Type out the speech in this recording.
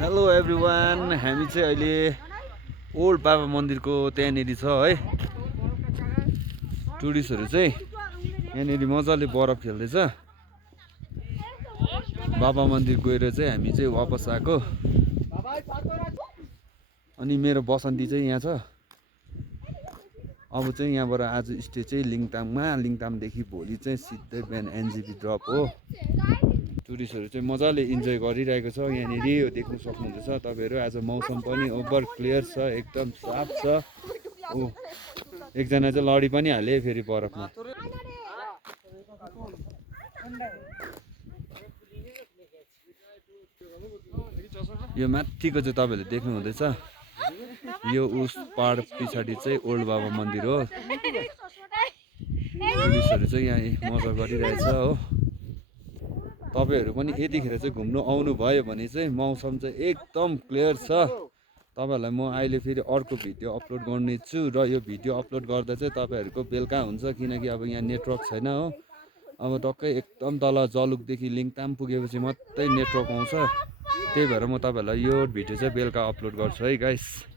Hello everyone, हामी चाहिँ अहिले ओल्ड बाबा मन्दिरको त्यहाँनिर छ है। टुरिस्टहरू चाहिँ यहाँनिर मजाले बरफ खेल्दैछ। बाबा मन्दिर गएर चाहिँ हामी चाहिँ वापस आएको। अनि मेरो बसन्ती चाहिँ यहाँ छ। अब चाहिँ यहाँबाट आज स्टे चाहिँ लिङतामदेखि भोलि चाहिँ सिधै बिहान एनजेपी ड्रप हो। टुरिस्टहरू चाहिँ मजाले इन्जोय गरिरहेको छ यहाँनिर, यो देख्न सक्नुहुँदैछ तपाईँहरू। आज मौसम पनि ओभर क्लियर छ, एकदम साफ छ। एकजना चाहिँ लडी पनि हाले फेरि बरफमा। यो माथिको चाहिँ तपाईँहरूले देख्नुहुँदैछ, यो उस पहाड पछाडि चाहिँ ओल्ड बाबा मन्दिर हो। टुरिस्टहरू चाहिँ यहाँ मजा गरिरहेछ हो। तपाईँहरू पनि यतिखेर चाहिँ घुम्नु आउनु भयो भने चाहिँ मौसम चाहिँ एकदम क्लियर छ। तपाईँहरूलाई म अहिले फेरि अर्को भिडियो अपलोड गर्ने छु र यो भिडियो अपलोड गर्दा चाहिँ तपाईँहरूको बेलुका हुन्छ, किनकि अब यहाँ नेटवर्क छैन हो। अब टक्कै एकदम तल जलुकदेखि लिङताम पुगेपछि मात्रै नेटवर्क आउँछ। त्यही भएर म तपाईँहरूलाई यो भिडियो चाहिँ बेलुका अपलोड गर्छु है गाइस।